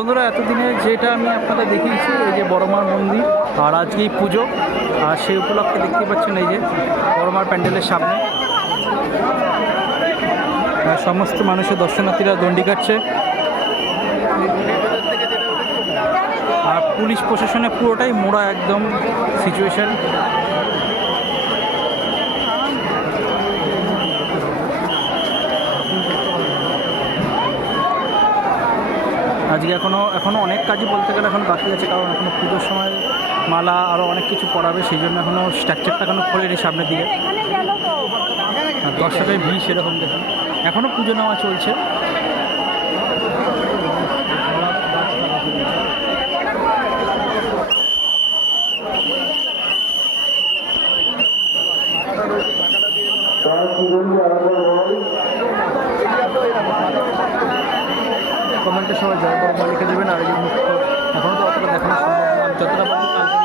বন্ধুরা, এতদিনে যেটা আমি আপনাদের দেখিয়েছি এই যে বড়মার মন্দির, আর আজকেই পুজো, আর সেই উপলক্ষে দেখতে পাচ্ছেন এই যে বড়মার প্যান্ডেলের সামনে সমস্ত মানুষের দর্শনার্থীরা দণ্ডি কাটছে। আর পুলিশ প্রশাসনে পুরোটাই মোড়া একদম সিচুয়েশন। আজকে এখনও অনেক কাজই বলতে গেলে এখন বাকি আছে, কারণ এখনও পুজোর সময় মালা আরও অনেক কিছু পড়াবে, সেই জন্য এখনও স্ট্রাকচারটা এখনও খোলেনি সামনের দিকে। দর্শকের ভিড় সেরকম দেখুন, এখনও পুজো নেওয়া চলছে। কমেন্টে সবাই জয় বড়মা লিখে দেবেন। আর এই মুখ্য এখনও তো অতটা দেখানো সম্ভব না, যতটা সম্ভব করবো।